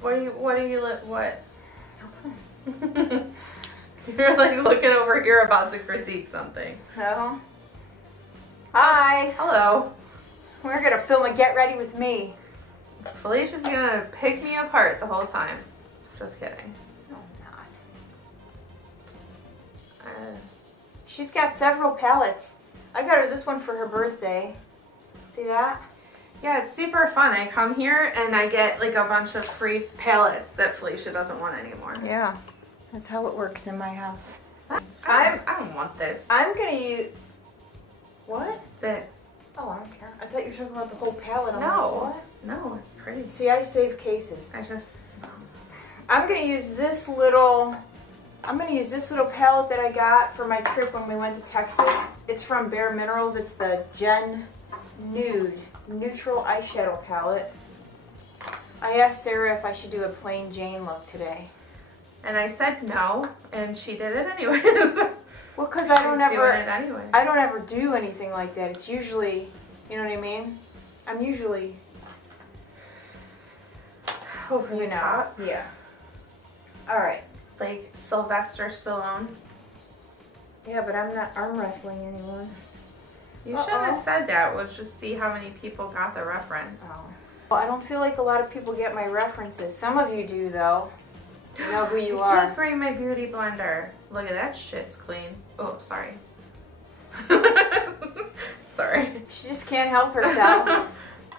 What? You're like looking over here about to critique something. No. Hi. Hello. We're gonna film a Get Ready With Me. Felicia's gonna pick me apart the whole time. Just kidding. No, I'm not. She's got several palettes. I got her this one for her birthday. See that? Yeah, it's super fun. I come here and I get like a bunch of free palettes that Felicia doesn't want anymore. Yeah, that's how it works in my house. I don't want this. I'm gonna use... What? This. Oh, I don't care. I thought you were talking about the whole palette. I'm No. like, what? No, it's pretty. See, I save cases. I'm gonna use this little... palette that I got for my trip when we went to Texas. It's from Bare Minerals. It's the Gen Nude Neutral Eyeshadow Palette. I asked Sarah if I should do a plain Jane look today. And I said no, and she did it anyways. Well, because I don't ever do anything like that. It's usually, you know what I mean? I'm usually over the top. Yeah. All right. Like Sylvester Stallone. Yeah, but I'm not arm wrestling anymore. You should have said that. Let's just see how many people got the reference. Oh. Well, I don't feel like a lot of people get my references. Some of you do, though. You know who you are. I did bring my beauty blender. Look at that shit's clean. Oh, sorry. Sorry. She just can't help herself.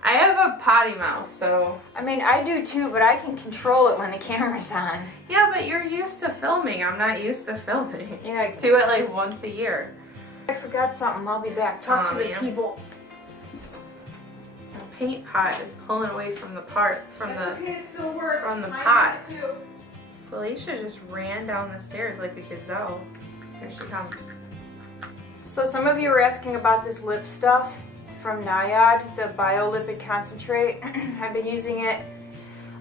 I have a potty mouth, so... I mean, I do too, but I can control it when the camera's on. Yeah, but you're used to filming. I'm not used to filming. Yeah, I do it like once a year. I forgot something. I'll be back. Talk to the people. The paint pot is pulling away from the pot. It still works. From the pot. Felicia just ran down the stairs like a gazelle. Here she comes. So some of you were asking about this lip stuff from Nayad, the Biolipid Concentrate. I've been using it.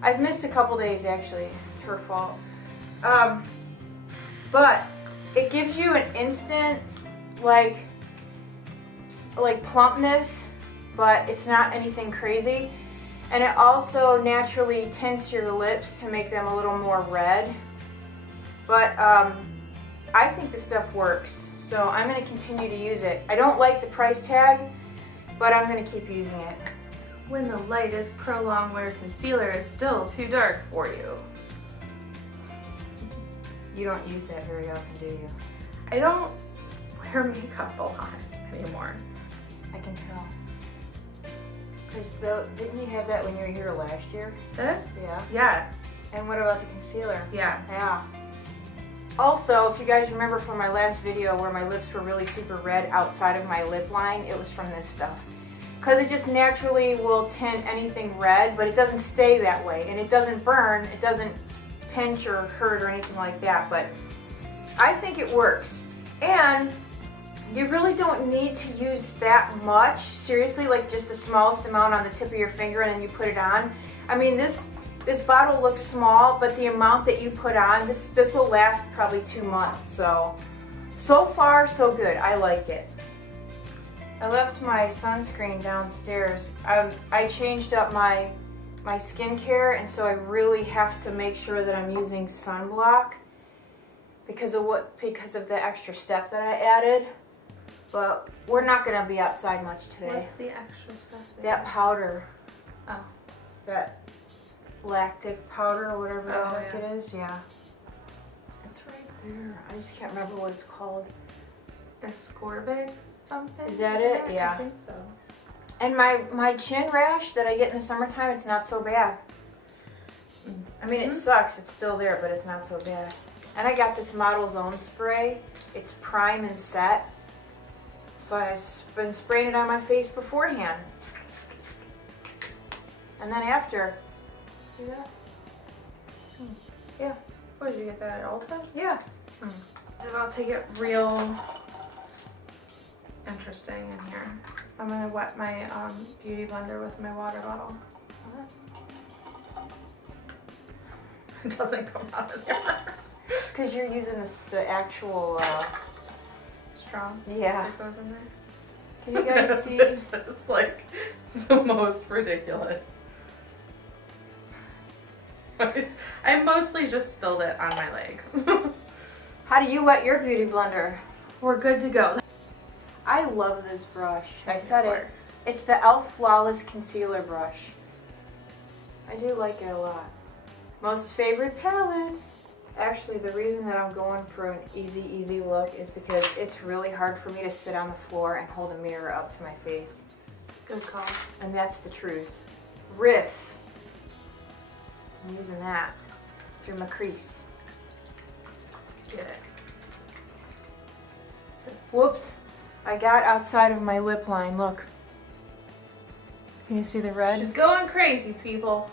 I've missed a couple days actually. It's her fault. But it gives you an instant like plumpness, but it's not anything crazy. And it also naturally tints your lips to make them a little more red. But I think the stuff works, so I'm going to continue to use it. I don't like the price tag, but I'm going to keep using it. When the light is prolonged where concealer is still too dark for you. You don't use that very often, do you? I don't wear makeup a lot anymore. I can tell. Because didn't you have that when you were here last year? This? Yeah. Yeah. And what about the concealer? Yeah. Yeah. Also, if you guys remember from my last video where my lips were really super red outside of my lip line, it was from this stuff. Because it just naturally will tint anything red, but it doesn't stay that way. And it doesn't burn, it doesn't pinch or hurt or anything like that. But I think it works. And you really don't need to use that much. Seriously, like just the smallest amount on the tip of your finger and then you put it on. I mean, this bottle looks small, but the amount that you put on, this will last probably 2 months. So far, so good. I like it. I left my sunscreen downstairs. I changed up my skincare, and so I really have to make sure that I'm using sunblock because of the extra step that I added. But we're not going to be outside much today. What's the extra stuff? That powder. Oh. That lactic powder or whatever the heck yeah. it is. Yeah. It's right there. I just can't remember what it's called. Ascorbate something? Is that it? Yeah. I think so. And my chin rash that I get in the summertime, it's not so bad. I mean, it sucks. It's still there, but it's not so bad. And I got this Model Zone spray. It's prime and set. So I've been spraying it on my face beforehand. And then after. See that? Yeah. Where did you get that at Ulta? Yeah. It's about to get real interesting in here. I'm gonna wet my beauty blender with my water bottle. It doesn't come out of there. It's because you're using the actual straw. Yeah. That goes in there. Can you guys see? This is like the most ridiculous. I mostly just spilled it on my leg. How do you wet your beauty blender? We're good to go. I love this brush. I said it. It's the e.l.f. Flawless Concealer Brush. I do like it a lot. Most favorite palette. Actually, the reason that I'm going for an easy look is because it's really hard for me to sit on the floor and hold a mirror up to my face. Good call. And that's the truth. Riff. I'm using that through my crease. Get it. Whoops. I got outside of my lip line. Look. Can you see the red? She's going crazy, people.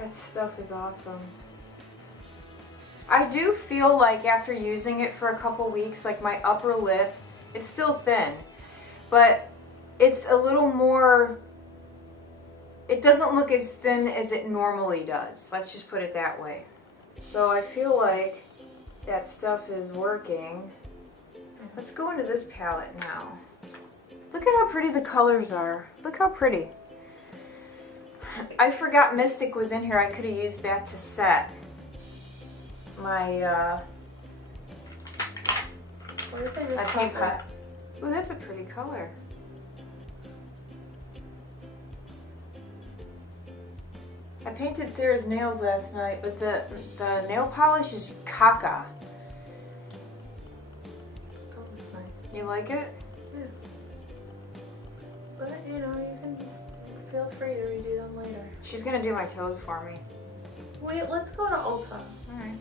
That stuff is awesome. I do feel like after using it for a couple weeks, like my upper lip, it's still thin, but it's a little more, it doesn't look as thin as it normally does. Let's just put it that way. So I feel like that stuff is working. Let's go into this palette now. Look at how pretty the colors are. Look how pretty. I forgot Mystic was in here. I could have used that to set my paint pot. Ooh, that's a pretty color. I painted Sarah's nails last night, but the nail polish is caca. Still looks nice. You like it? Yeah. But you know, you can feel free to redo them later. She's gonna do my toes for me. Wait, let's go to Ulta. Alright.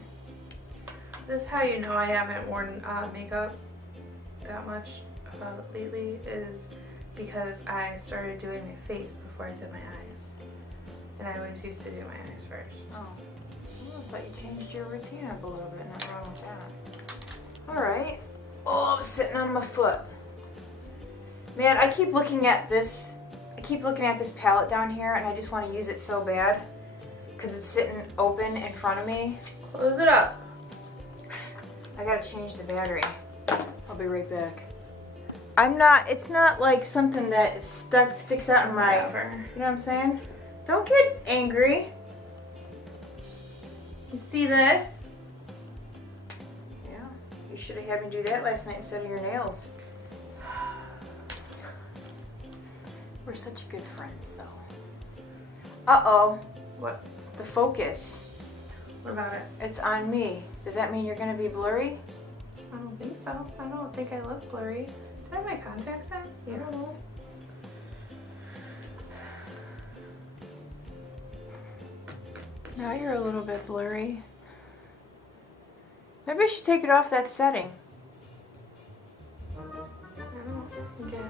This is how you know I haven't worn makeup that much lately, is because I started doing my face before I did my eyes. And I always used to do my eyes first. Oh. Well, I thought you changed your routine up a little bit. Nothing wrong with that. Alright. Oh, I'm sitting on my foot. Man, I keep looking at this. I keep looking at this palette down here, and I just want to use it so bad because it's sitting open in front of me. Close it up. I gotta change the battery. I'll be right back. It's not like something that is sticks out in my, Whatever. you know what I'm saying? Don't get angry. You see this? Yeah, you should have had me do that last night instead of your nails. We're such good friends, though. Uh-oh. What? The focus. What about it? It's on me. Does that mean you're gonna be blurry? I don't think so. I don't think I look blurry. Did I have my contacts in? Yeah. Now you're a little bit blurry. Maybe I should take it off that setting. I don't get it.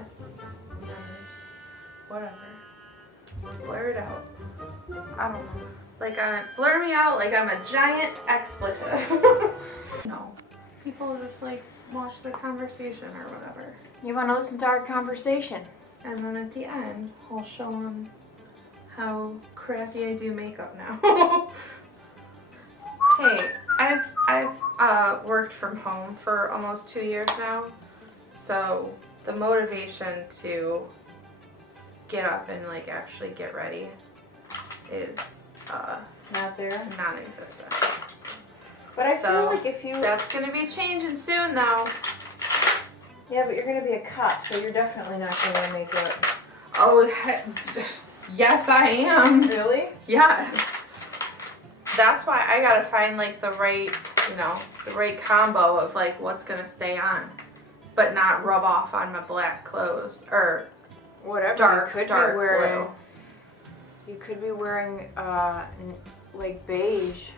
Whatever. Blur it out. I don't know. Like blur me out like I'm a giant expletive. No. People just like watch the conversation or whatever. You want to listen to our conversation? And then at the end, I'll show them how crappy I do makeup now. Hey, I've worked from home for almost 2 years now, so the motivation to get up and like actually get ready is Not there. non-existent. But I feel like if you... That's gonna be changing soon though. Yeah, but you're gonna be a cop, so you're definitely not gonna wear makeup. Oh, yes I am. Really? Yeah. That's why I gotta find like the right, you know, the right combo of like what's gonna stay on, but not rub off on my black clothes or whatever. dark blue. You could be wearing like beige.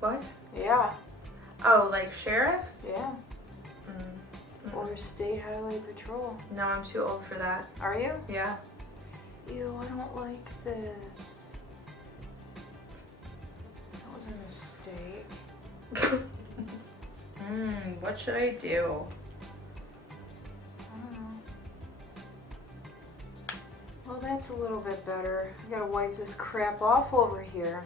What? Yeah. Oh, like sheriffs? Yeah. Or state highway patrol. No, I'm too old for that. Are you? Yeah. Ew, I don't like this. That was a mistake. What should I do? I don't know. Well, that's a little bit better. I gotta wipe this crap off over here.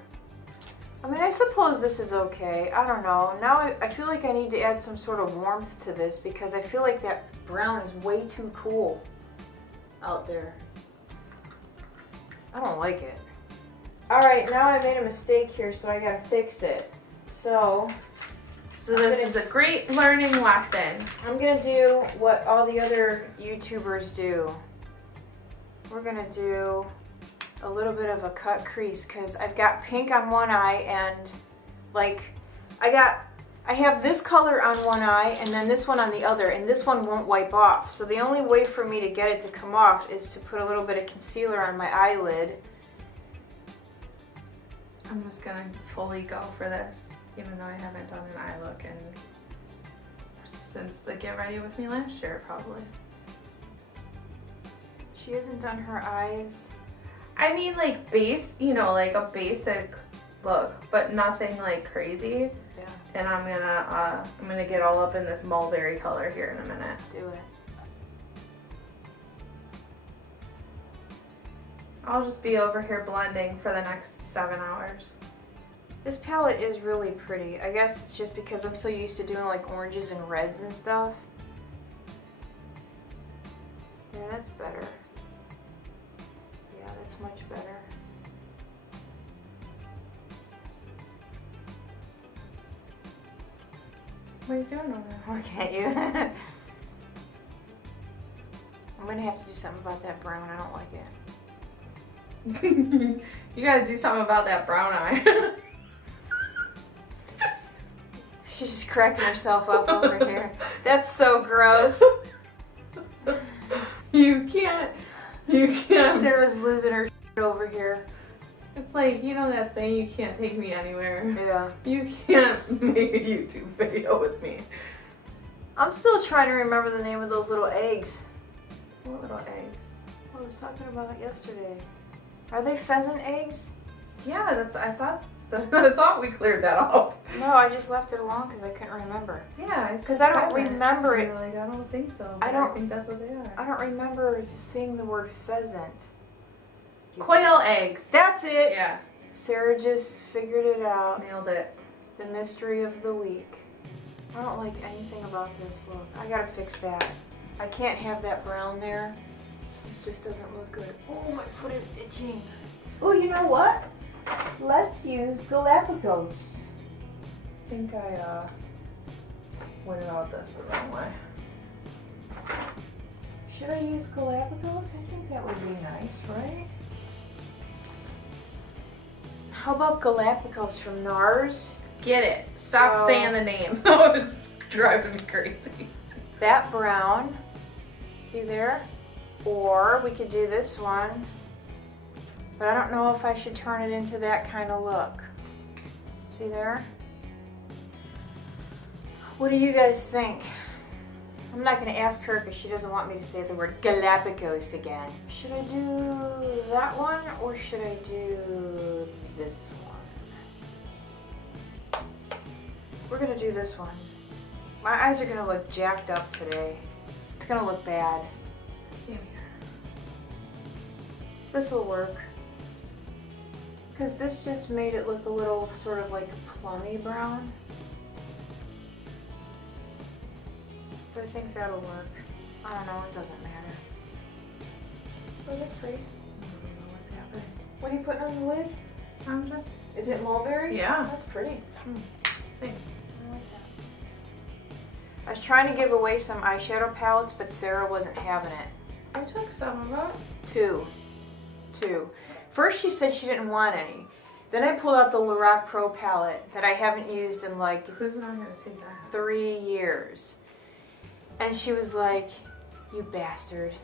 I mean, I suppose this is okay. I don't know. Now I feel like I need to add some sort of warmth to this because I feel like that brown is way too cool out there. I don't like it. Alright, now I made a mistake here, so I gotta fix it. So this is a great learning lesson. I'm gonna do what all the other YouTubers do. We're gonna do a little bit of a cut crease because I've got pink on one eye and like I have this color on one eye and then this one on the other, and this one won't wipe off. So the only way for me to get it to come off is to put a little bit of concealer on my eyelid. I'm just gonna fully go for this, even though I haven't done an eye look since the Get Ready With Me last year, probably. She hasn't done her eyes. I mean, like base, you know, like a basic look, but nothing like crazy. Yeah. And I'm gonna get all up in this mulberry color here in a minute. Do it. I'll just be over here blending for the next 7 hours. This palette is really pretty. I guess it's just because I'm so used to doing like oranges and reds and stuff. Yeah, that's better. Yeah, that's much better. What are you doing over there? Looking at you. I'm gonna have to do something about that brown. I don't like it. You gotta do something about that brown eye. She's just cracking herself up over here. That's so gross. You can't. Sarah's losing her shit over here. It's like, you know that saying, you can't take me anywhere. Yeah. You can't make a YouTube video with me. I'm still trying to remember the name of those little eggs. What little eggs? I was talking about it yesterday. Are they pheasant eggs? Yeah, I thought we cleared that up. No, I just left it alone because I couldn't remember. Yeah, because I don't remember it. Like, I don't think so. I think that's what they are. I don't remember seeing the word pheasant. Quail eggs. That's it. Yeah. Sarah just figured it out. Nailed it. The mystery of the week. I don't like anything about this look. I gotta fix that. I can't have that brown there. It just doesn't look good. Oh, my foot is itching. Oh, you know what? Let's use Galapagos. I think I went about this the wrong way. Should I use Galapagos? I think that would be nice, right? How about Galapagos from NARS? Get it. Stop saying the name. It's driving me crazy. That brown. See there? Or we could do this one. But I don't know if I should turn it into that kind of look. See there? What do you guys think? I'm not going to ask her because she doesn't want me to say the word Galapagos again. Should I do that one or should I do this one? We're going to do this one. My eyes are going to look jacked up today. It's going to look bad. This will work. Because this just made it look a little sort of like plummy brown. So I think that'll work. I don't know, it doesn't matter. Oh, that's pretty. I don't know what's happening. What are you putting on the lid? I'm just... Is it mulberry? Yeah. That's pretty. Thanks. I like that. I was trying to give away some eyeshadow palettes, but Sarah wasn't having it. I took some of it. Two. First she said she didn't want any. Then I pulled out the Lorac Pro palette that I haven't used in like Who's not gonna take that? 3 years. And she was like, you bastard.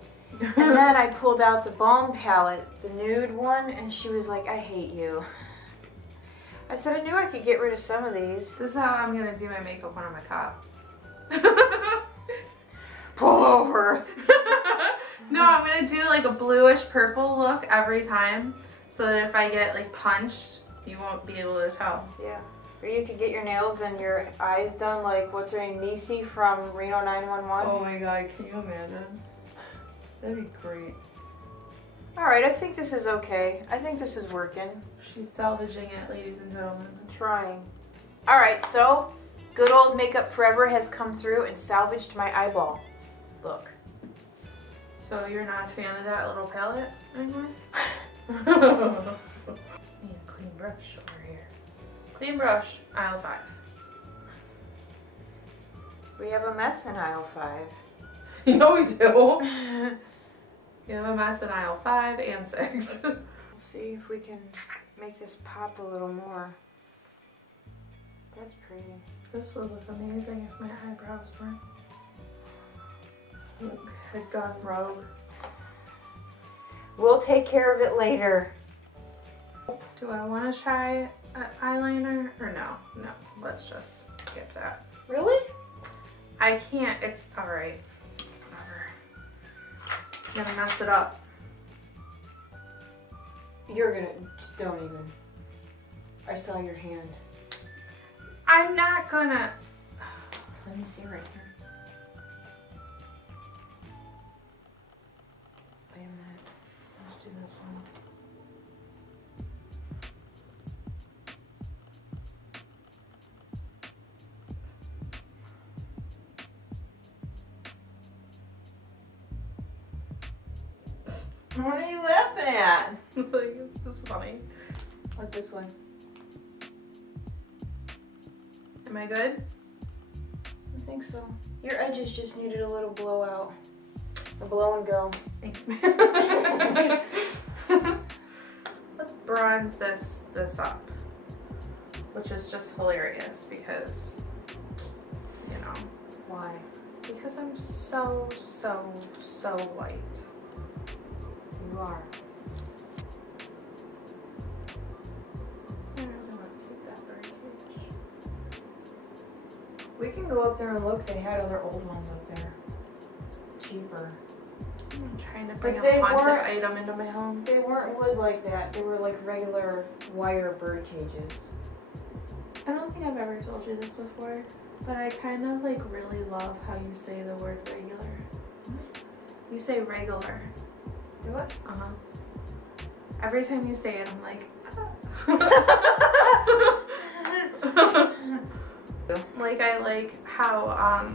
And then I pulled out the Balm palette, the nude one, and she was like, I hate you. I said I knew I could get rid of some of these. This is how I'm gonna do my makeup when I'm a cop. Pull over. No, I'm gonna do like a bluish purple look every time, so that if I get like punched, you won't be able to tell. Yeah. Or you could get your nails and your eyes done like, what's her name, Niecy from Reno 911. Oh my god, can you imagine? That'd be great. Alright, I think this is okay. I think this is working. She's salvaging it, ladies and gentlemen. I'm trying. Alright, so good old Makeup Forever has come through and salvaged my eyeball. Look. So you're not a fan of that little palette anymore? Clean brush, aisle 5. We have a mess in aisle 5. You know we do. We have a mess in aisle 5 and 6. See if we can make this pop a little more. That's pretty. This would look amazing if my eyebrows had gone rogue. We'll take care of it later. Do I want to try an eyeliner or no? No, let's just skip that. Really? I can't, it's alright. Whatever. I'm gonna mess it up. You're gonna, just don't even. I saw your hand. I'm not gonna. Let me see right here. Wait a minute. Let's do this one. What are you laughing at? Like, it's just funny. Like this one. Am I good? I think so. Your edges just needed a little blowout. A blow and go. Thanks, man. Let's bronze this up, which is just hilarious because, you know, Why? because I'm so white. You are. I don't want to take that birdcage. We can go up there and look. They had other old ones up there. Cheaper. I'm trying to bring But a they haunted weren't- item into my home. They weren't wood like that. They were like regular wire bird cages. I don't think I've ever told you this before, but I kind of like really love how you say the word regular. You say regular. Do it? Uh-huh. Every time you say it, I'm like, like I like how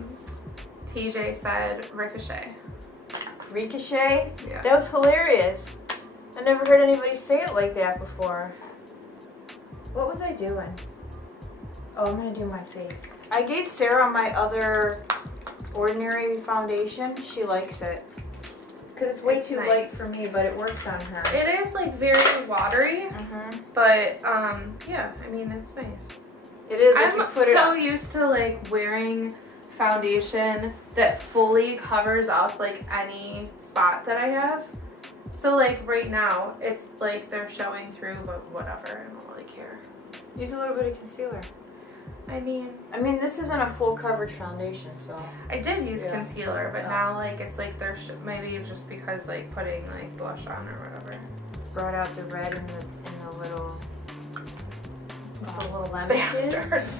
TJ said ricochet. Ricochet? Yeah. That was hilarious. I never heard anybody say it like that before. What was I doing? Oh, I'm gonna do my face. I gave Sarah my other ordinary foundation. She likes it. Because it's way It's too nice. light for me, but it works on her. It is like very watery, Mm-hmm. but yeah, I mean it's nice. It is if I'm you put it so on. used to like wearing foundation that fully covers up like any spot that I have. So like right now, it's like they're showing through, but whatever, I don't really care. Use a little bit of concealer. I mean, This isn't a full coverage foundation, so. I did use Yeah. concealer, but Yeah. now like it's like they're maybe just because like putting like blush on or whatever. Brought out the red in the little lemon Bastards.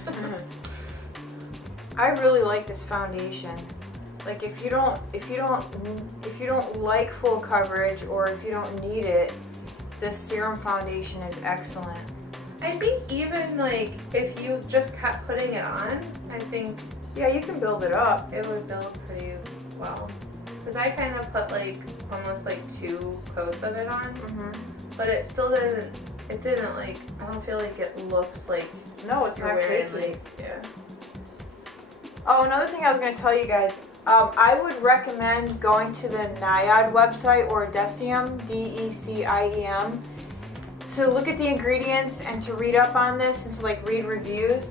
I really like this foundation. Like if you don't like full coverage or if you don't need it, this serum foundation is excellent. I think even like if you just kept putting it on, I think Yeah, you can build it up. it would build pretty well. Because I kind of put like almost like 2 coats of it on, but it still didn't. It didn't like. I don't feel like it looks like No, it's you're not wearing cakey. like yeah. Oh, another thing I was going to tell you guys. I would recommend going to the NIOD website or Deciem, DECIEM, to look at the ingredients and to read up on this and to like read reviews.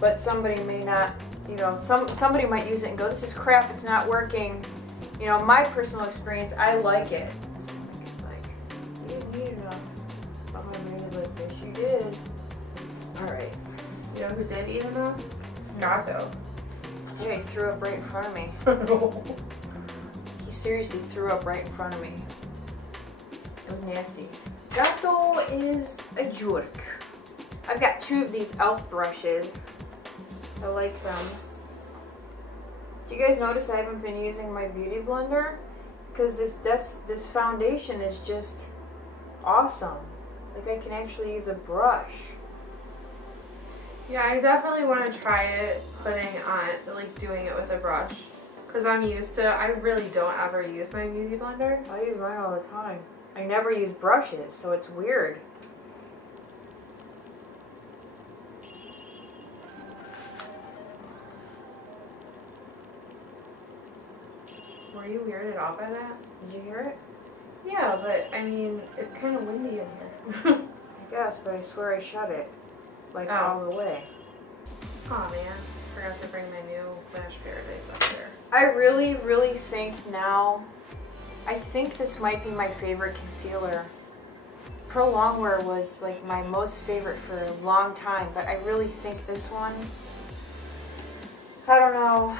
But somebody may not, you know, somebody might use it and go, this is crap, it's not working. You know, my personal experience, I like it. So it's like, you didn't need enough behind me like this. You did. All right. You know who did eat enough? Gato. Yeah, he threw up right in front of me. He seriously threw up right in front of me. It was nasty. Gato is a jerk. I've got 2 of these e.l.f. brushes. I like them. Do you guys notice I haven't been using my beauty blender? Because this foundation is just awesome. Like I can actually use a brush. Yeah, I definitely want to try it putting on like doing it with a brush. Because I'm used to. I really don't ever use my beauty blender. I use mine all the time. I never use brushes, so it's weird. Were you weirded out by that? Did you hear it? Yeah, but I mean, it's kind of windy in here. I guess, but I swear I shut it. Like all the way. Oh man, forgot to bring my new Lash Paradise up there. I really, really think now, I think this might be my favorite concealer. Pro Longwear was like my most favorite for a long time, but I really think this one, I don't know,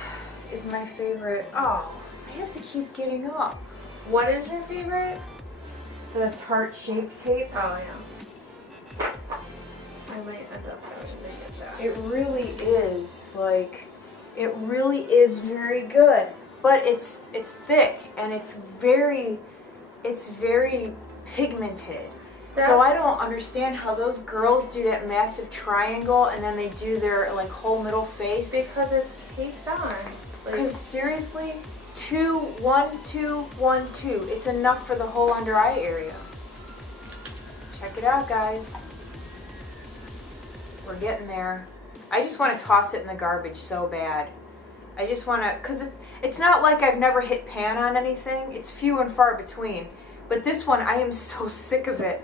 is my favorite. Oh, I have to keep getting up. What is your favorite? The Tarte Shape Tape. Oh yeah. I might end up having to get that. It really is, like, it really is very good. But it's thick and it's very pigmented. So I don't understand how those girls do that massive triangle and then they do their like whole middle face. Because it's taped on. Because seriously, 2, 1, 2, 1, 2. It's enough for the whole under eye area. Check it out, guys. We're getting there. I just want to toss it in the garbage so bad. I just want to, because it's not like I've never hit pan on anything. It's few and far between. But this one, I am so sick of it.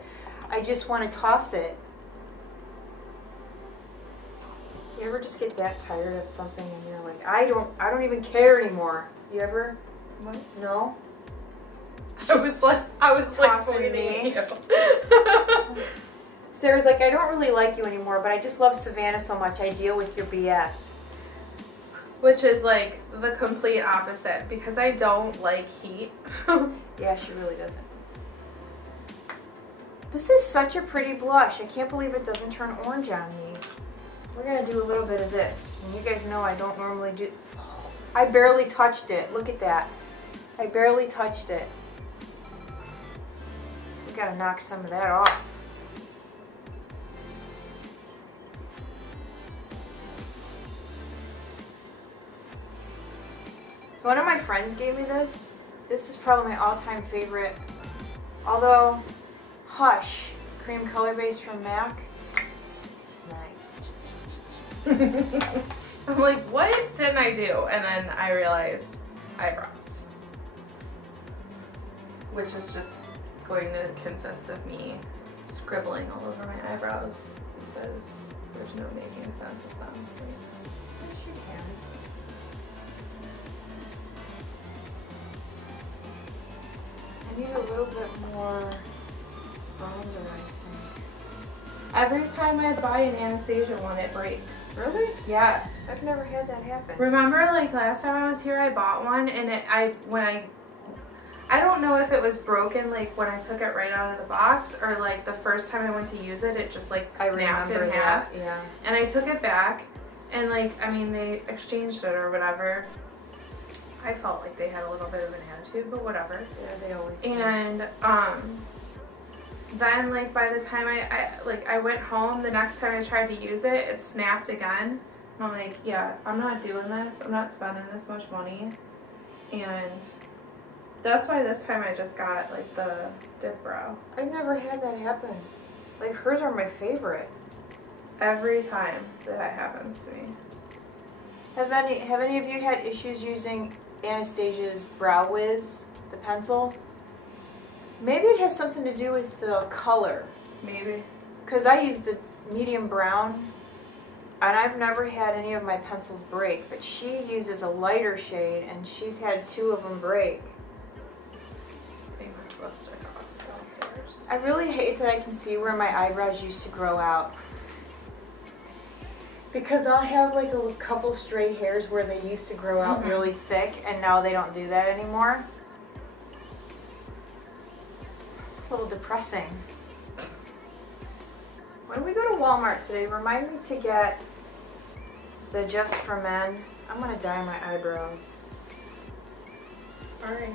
I just want to toss it. You ever just get that tired of something and you're like, I don't even care anymore. You ever? What? No? I was like tossing me. Sarah's like, I don't really like you anymore, but I just love Savannah so much. I deal with your BS. Which is like the complete opposite because I don't like heat. Yeah, she really doesn't. This is such a pretty blush. I can't believe it doesn't turn orange on me. We're going to do a little bit of this. And you guys know I don't normally do... I barely touched it. Look at that. I barely touched it. We got to knock some of that off. So one of my friends gave me this. This is probably my all-time favorite. Although, Hush Cream Color Base from MAC. It's nice. I'm like, what didn't I do? And then I realized eyebrows. Which is just going to consist of me scribbling all over my eyebrows because there's no making sense of them. Yes, you can. I need a little bit more bronzer, I think. Every time I buy an Anastasia one, it breaks. Really? Yeah. I've never had that happen. Remember, like last time I was here, I bought one, and I don't know if it was broken, like when I took it right out of the box, or like the first time I went to use it, it just like snapped in half. Yeah. And I took it back, and like, I mean, they exchanged it or whatever. I felt like they had a little bit of an attitude, but whatever. Yeah, they always do. And then like by the time I went home, the next time I tried to use it, it snapped again. And I'm like, yeah, I'm not doing this. I'm not spending this much money. And that's why this time I just got like the dip brow. I've never had that happen. Like hers are my favorite. Every time that happens to me. Have any of you had issues using Anastasia's Brow Wiz, the pencil? Maybe it has something to do with the color. Maybe. Because I use the medium brown, and I've never had any of my pencils break, but she uses a lighter shade, and she's had 2 of them break. I really hate that I can see where my eyebrows used to grow out. Because I'll have like a couple stray hairs where they used to grow out really thick, and now they don't do that anymore. It's a little depressing. When we go to Walmart today, remind me to get the Just for Men. I'm gonna dye my eyebrows. Alright.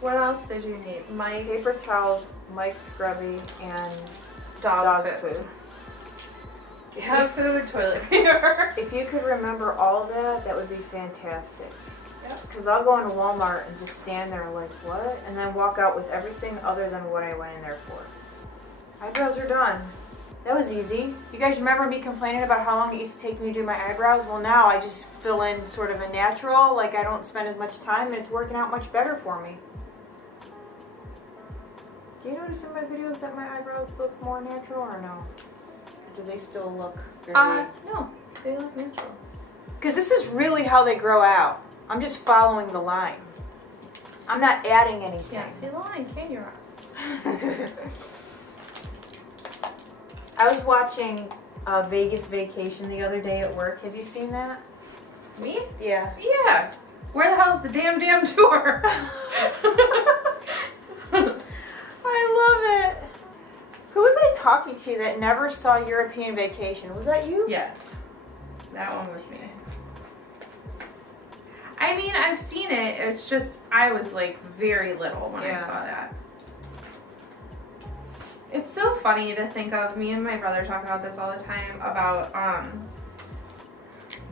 What else did you need? My Paper towels, Mike's Scrubby, and dog food. Cat food, toilet paper. If you could remember all of that, that would be fantastic. Yep. Because I'll go into Walmart and just stand there like, what? And then walk out with everything other than what I went in there for. Eyebrows are done. That was easy. You guys remember me complaining about how long it used to take me to do my eyebrows? Well, now I just fill in sort of a natural, like I don't spend as much time, and it's working out much better for me. Do you notice in my videos that my eyebrows look more natural or no? Or do they still look very... No, they look natural. Because this is really how they grow out. I'm just following the line. I'm not adding anything. Yeah, the line, can you, Ross? I was watching Vegas Vacation the other day at work. Have you seen that? Me? Yeah. Yeah. Where the hell's the damn tour? I love it. Who was I talking to that never saw European Vacation? Was that you? Yes. That one was me. I mean, I've seen it. It's just, I was like very little when I saw that. It's so funny to think of, me and my brother talk about this all the time, about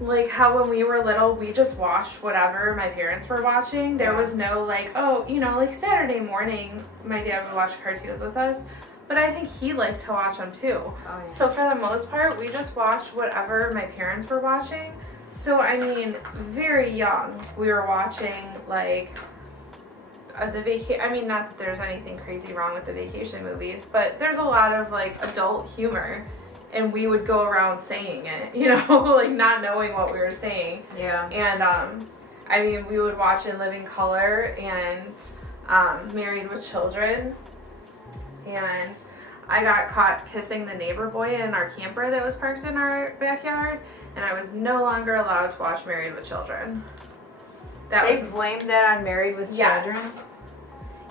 like how when we were little we just watched whatever my parents were watching. There was no like, oh, you know, like Saturday morning my dad would watch cartoons with us, but I think he liked to watch them too. Oh, yeah. So for the most part we just watched whatever my parents were watching. So I mean, very young we were watching like I mean, not that there's anything crazy wrong with the vacation movies, but there's a lot of like adult humor, and we would go around saying it, you know, like not knowing what we were saying. Yeah. And I mean, we would watch In Living Color and Married with Children, and I got caught kissing the neighbor boy in our camper that was parked in our backyard, and I was no longer allowed to watch Married with Children. They blamed that on Married with Children?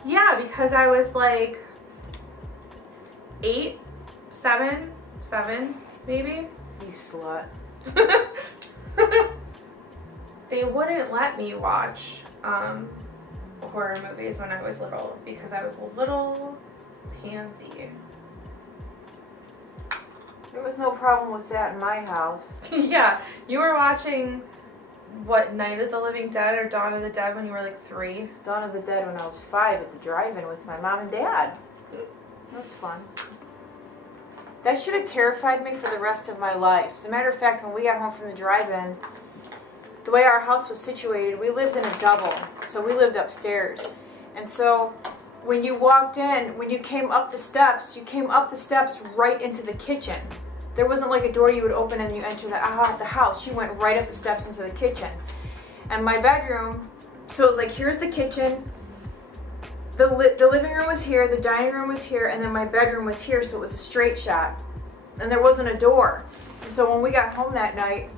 Yeah, because I was like 8, 7 maybe. You slut. They wouldn't let me watch horror movies when I was little because I was a little pansy. There was no problem with that in my house. Yeah, you were watching... What, Night of the Living Dead or Dawn of the Dead when you were like 3? Dawn of the Dead when I was 5 at the drive-in with my mom and dad. That was fun. That should have terrified me for the rest of my life. As a matter of fact, when we got home from the drive-in, the way our house was situated, we lived in a double. So we lived upstairs. And so when you walked in, when you came up the steps, you came up the steps right into the kitchen. There wasn't like a door you would open and you enter the house. You went right up the steps into the kitchen. And my bedroom, so it was like, here's the kitchen, the living room was here, the dining room was here, and then my bedroom was here, so it was a straight shot. And there wasn't a door. And so when we got home that night,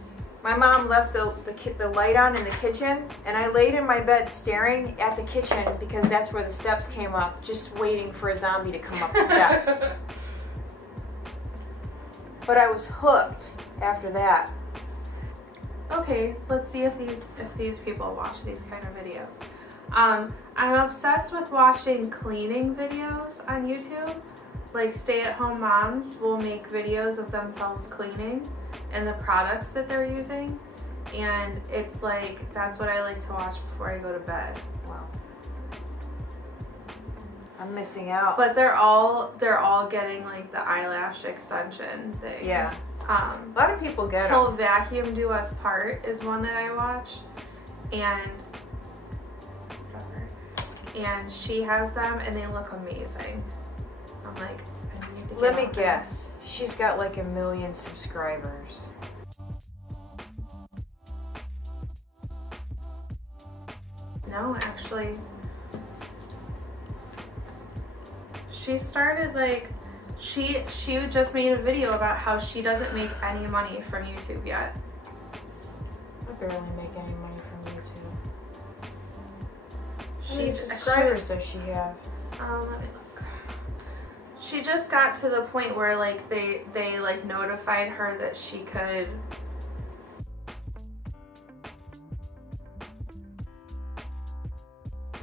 my mom left the light on in the kitchen, and I laid in my bed staring at the kitchen because that's where the steps came up, just waiting for a zombie to come up the steps. But I was hooked after that. Okay, let's see if these people watch these kind of videos. I'm obsessed with watching cleaning videos on YouTube. Like stay-at-home moms will make videos of themselves cleaning and the products that they're using. And it's like, that's what I like to watch before I go to bed. Wow. I'm missing out. But they're all getting like the eyelash extension thing. Yeah. A lot of people get Till them. Vacuum Do Us Part is one that I watch, and she has them and they look amazing. I'm like, I need to get Let me on guess. She's got like 1 million subscribers. No, actually. She started like, she just made a video about how she doesn't make any money from YouTube yet. I barely make any money from YouTube. How many She subscribers does she have? Let me look. She just got to the point where like they like notified her that she could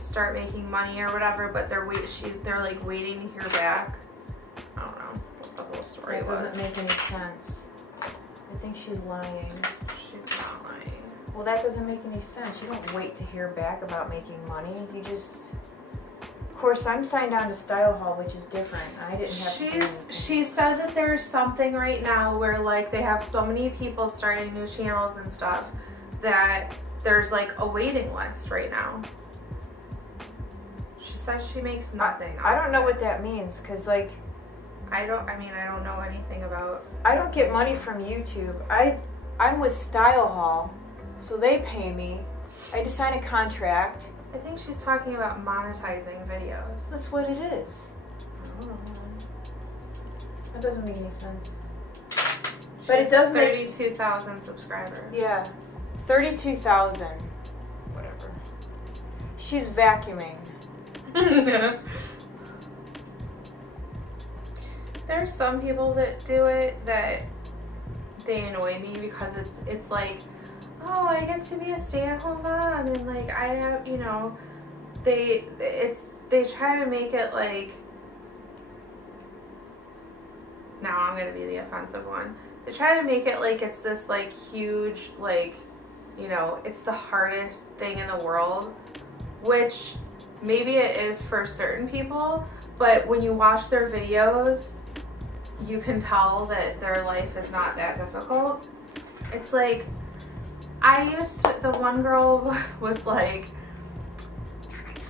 start making money or whatever, but they're like waiting to hear back. I don't know what the whole story That was. doesn't make any sense. I think she's lying. She's not lying. Well, that doesn't make any sense. You don't wait to hear back about making money. You just... course, I'm signed on to Style Hall, which is different. I didn't have to. She said that there's something right now where like they have so many people starting new channels and stuff that there's like a waiting list right now. She says she makes nothing. I don't know what that means, because like I don't know anything about. I don't get money from YouTube. I'm with Style Hall, so they pay me. I just sign a contract. I think she's talking about monetizing videos. That's what it is. I don't know. That doesn't make any sense. She But it does make 32,000 subscribers. Yeah, 32,000. Whatever. She's vacuuming. There's some people that do it that they annoy me because it's like, oh, I get to be a stay-at-home mom, and like I have, you know, they try to make it like, now I'm gonna be the offensive one. They try to make it like it's this like huge, like, you know, it's the hardest thing in the world, which maybe it is for certain people, but when you watch their videos, you can tell that their life is not that difficult. It's like, the one girl was like,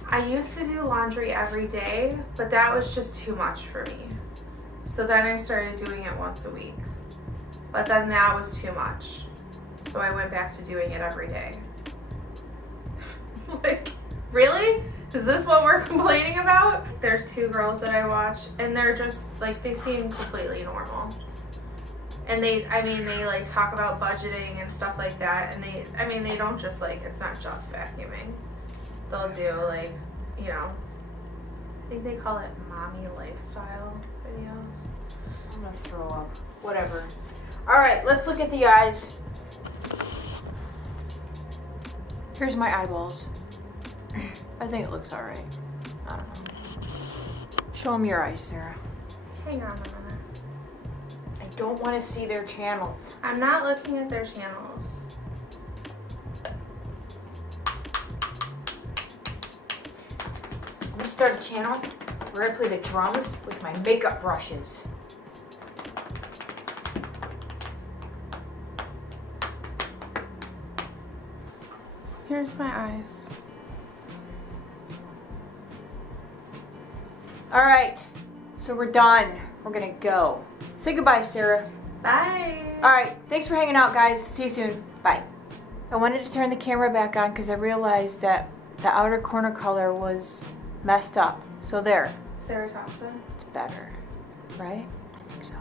I used to do laundry every day, but that was just too much for me. So then I started doing it once a week. But then that was too much. So I went back to doing it every day. Like, really? Is this what we're complaining about? There's two girls that I watch, and they're just, like, they seem completely normal. And they like talk about budgeting and stuff like that, and they don't just like, it's not just vacuuming. They'll do like, you know, I think they call it mommy lifestyle videos. I'm gonna throw up. Whatever. All right, let's look at the eyes. Here's my eyeballs. I think it looks all right. I don't know. Show them your eyes, Sarah. Hang on a minute. I don't want to see their channels. I'm not looking at their channels. I'm gonna start a channel where I play the drums with my makeup brushes. Here's my eyes. All right, so we're done. We're gonna go. Say goodbye, Sarah. Bye. All right, thanks for hanging out, guys. See you soon. Bye. I wanted to turn the camera back on because I realized that the outer corner color was messed up. So there. Sarah Thompson. It's better, right? I think so.